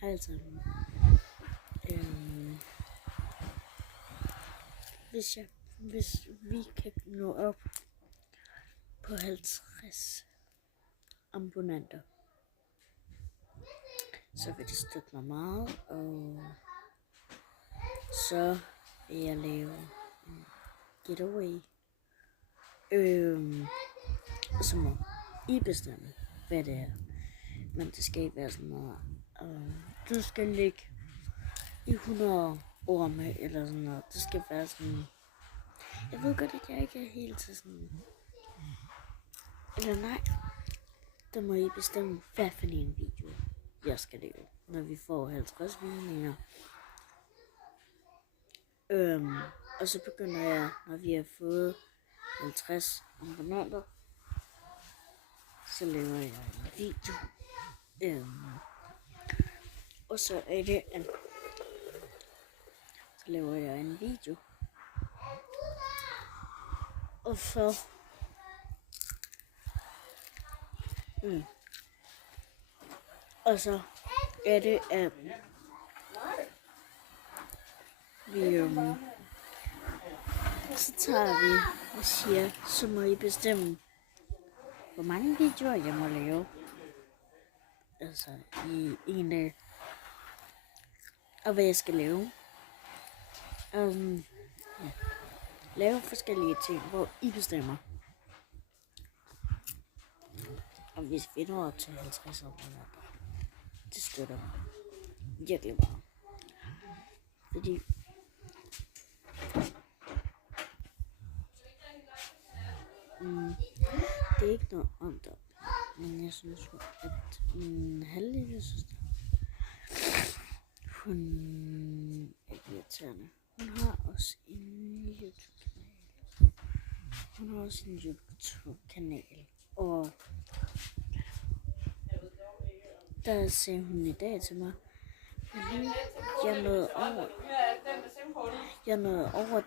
Hej sammen. Hvis vi kan nå op på 50 abonnenter, så vil det støtte mig meget, og så vil jeg lave en giveaway. Og så må I bestemme, hvad det er. Men det skal ikke være sådan noget. Du skal ligge i 100 ord med, eller sådan noget. Det skal være sådan. Jeg ved godt, at jeg ikke er helt til sådan. Eller nej. Der må I bestemme, hvad for en video jeg skal lave, når vi får 50 visninger. Og så begynder jeg, når vi har fået 50 abonnenter, så laver jeg en video. Og så er det så laver jeg en video. Og så og så er det at vi så tager vi og siger, så må I bestemme, hvor mange videoer jeg må lave. Altså i en dag. Og hvad jeg skal lave. Lave forskellige ting, hvor I bestemmer. Og hvis vi når op til 50 abonnenter, det støtter mig virkelig meget. Fordi det er ikke noget ondt op, men jeg synes jo, at min halvlille søster, hun er irriterende. Hun har også en YouTube-kanal. Og der sagde hun i dag til mig, at jeg nåede over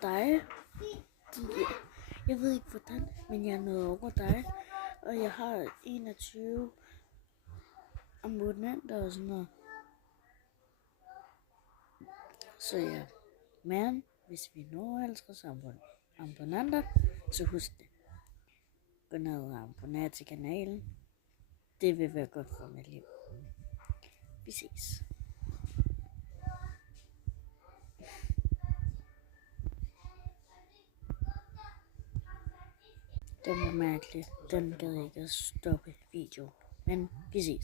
dig. Jeg ved ikke hvordan, men jeg nåede over dig. Og jeg har 21 abonnenter og sådan noget. Så ja, men hvis vi når 50 abonnenter, så husk det. Gå ned og abonner til kanalen. Det vil være godt for mit liv. Vi ses. Det var mærkeligt. Den gad ikke at stoppe videoen. Men vi ses.